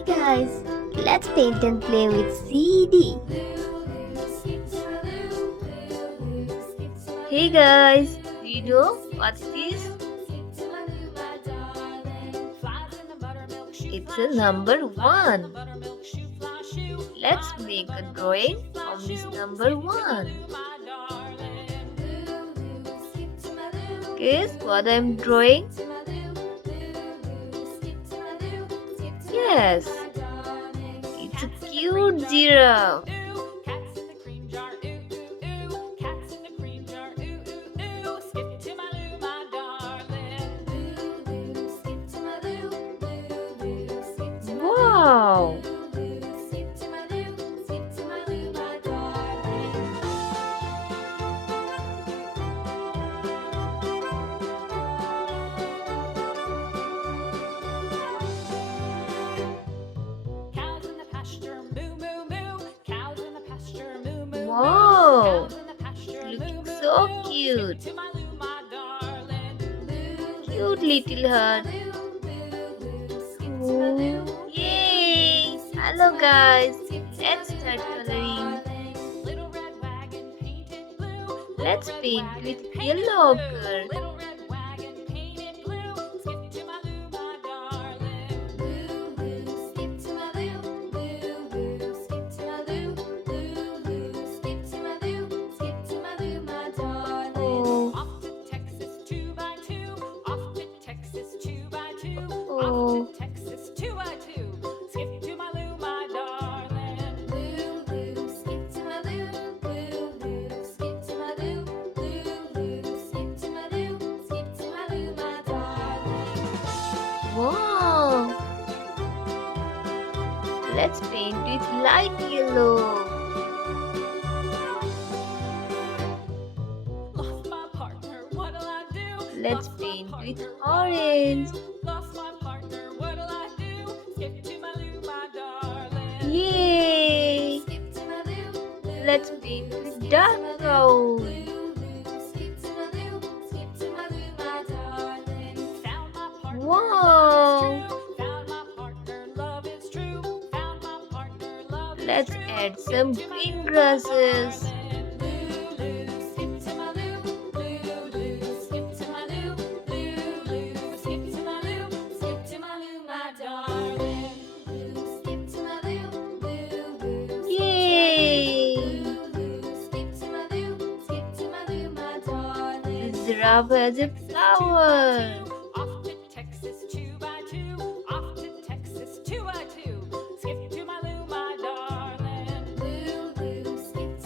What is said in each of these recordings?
Hey guys, let's paint and play with CD. Hey guys, do you know what's this? It's a number 1. Let's make a drawing from this number 1. Guess what I'm drawing? Yes, it's a cute giraffe. Wow! Wow! Looking so cute. Cute little heart. Oh, yay! Hello guys. Let's start coloring. Let's paint with yellow ochre. Wow! Let's paint with light yellow. Let's paint with orange. Yay! Let's paint with dark brown. Wow! Let's add some green grasses. Yay! The giraffe has a flower.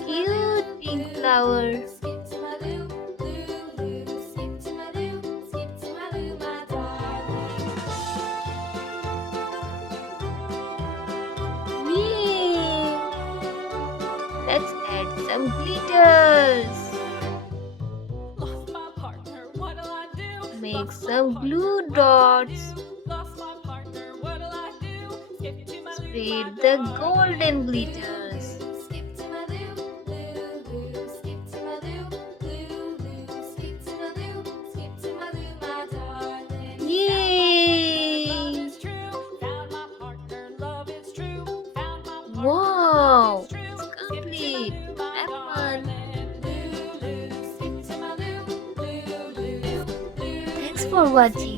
Cute pink flower. Yay! Let's add some glitters. Make some blue dots. Spread the golden glitters. Yay! Wow! It's complete. Have fun. Thanks for watching.